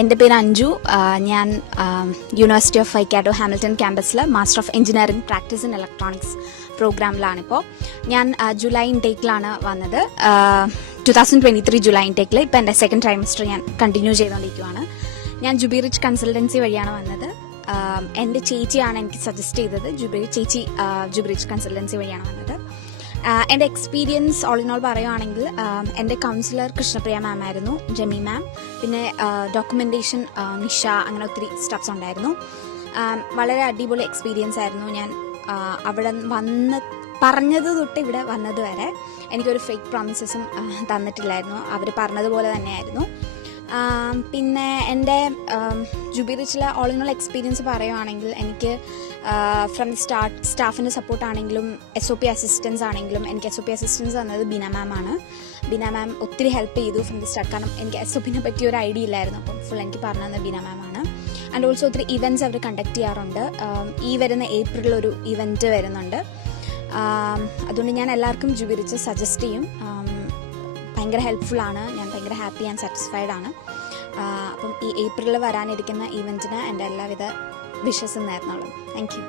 എൻ്റെ പേര് അഞ്ജു. ഞാൻ യൂണിവേഴ്സിറ്റി ഓഫ് വൈക്കാഡോ ഹാമിൽട്ടൺ ക്യാമ്പസിൽ master of engineering practice in electronics പ്രോഗ്രാമിലാണിപ്പോൾ. ഞാൻ ജൂലൈ ഇൻടേക്കിലാണ് വന്നത്. 2023 ജൂലൈ ഇൻടേക്കിൽ ഇപ്പോൾ എൻ്റെ സെക്കൻഡ് ട്രൈമസ്റ്റർ ഞാൻ കണ്ടിന്യൂ ചെയ്തുകൊണ്ടിരിക്കുകയാണ്. ഞാൻ ജുബി റിച്ച് കൺസൾട്ടൻസി വഴിയാണ് വന്നത്. എൻ്റെ ചേച്ചിയാണ് എനിക്ക് സജസ്റ്റ് ചെയ്തത്. ജുബി റിച്ച് കൺസൾട്ടൻസി വഴിയാണ് വന്നത്. എൻ്റെ എക്സ്പീരിയൻസ് ഓൾ ഇൻ ഓൾ പറയുകയാണെങ്കിൽ എൻ്റെ കൗൺസിലർ കൃഷ്ണപ്രിയ മാം ആയിരുന്നു, ജെമി മാം, പിന്നെ ഡോക്യുമെൻറ്റേഷൻ നിഷ, അങ്ങനെ ഒത്തിരി സ്റ്റാഫ്സ് ഉണ്ടായിരുന്നു. വളരെ അടിപൊളി എക്സ്പീരിയൻസ് ആയിരുന്നു. ഞാൻ അവിടെ പറഞ്ഞത് തൊട്ട് ഇവിടെ വന്നത് വരെ എനിക്കൊരു ഫേക്ക് പ്രോമിസസും തന്നിട്ടില്ലായിരുന്നു. അവർ പറഞ്ഞതുപോലെ തന്നെയായിരുന്നു. പിന്നെ എൻ്റെ ജുബി റിച്ചിലെ ഓൾ ഇൻ ഓൾ എക്സ്പീരിയൻസ് പറയുകയാണെങ്കിൽ എനിക്ക് ഫ്രം സ്റ്റാഫിൻ്റെ സപ്പോർട്ടാണെങ്കിലും SOP അസിസ്റ്റൻസ് ആണെങ്കിലും എനിക്ക് SOP അസിസ്റ്റൻസ് തന്നത് ബീന മാം ആണ്. ബീന മാം ഒത്തിരി ഹെൽപ്പ് ചെയ്തു ഫ്രം ദി സ്റ്റാർട്ട്. കാരണം എനിക്ക് SOPനെ പറ്റി ഒരു ഐഡിയ ഇല്ലായിരുന്നു. അപ്പം ഫുൾ എനിക്ക് പറഞ്ഞു തന്നത് ബീന മാം ആണ്. ആൻഡ് ഓൾസോ ഒത്തിരി ഇവൻറ്റ്സ് അവർ കണ്ടക്ട് ചെയ്യാറുണ്ട്. ഈ വരുന്ന ഏപ്രിൽ ഒരു ഇവൻറ്റ് വരുന്നുണ്ട്. അതുകൊണ്ട് ഞാൻ എല്ലാവർക്കും ജുബി റിച്ച് സജസ്റ്റ് ചെയ്യും. ഭയങ്കര ഹെൽപ്ഫുള്ളാണ്. ഞാൻ ഭയങ്കര ഹാപ്പി ആൻഡ് സാറ്റിസ്ഫൈഡ് ആണ്. അപ്പം ഈ ഏപ്രിലിൽ വരാനിരിക്കുന്ന ഈവൻറ്റിന് എൻ്റെ എല്ലാവിധ വിഷസും നേർന്നോളും. Thank you.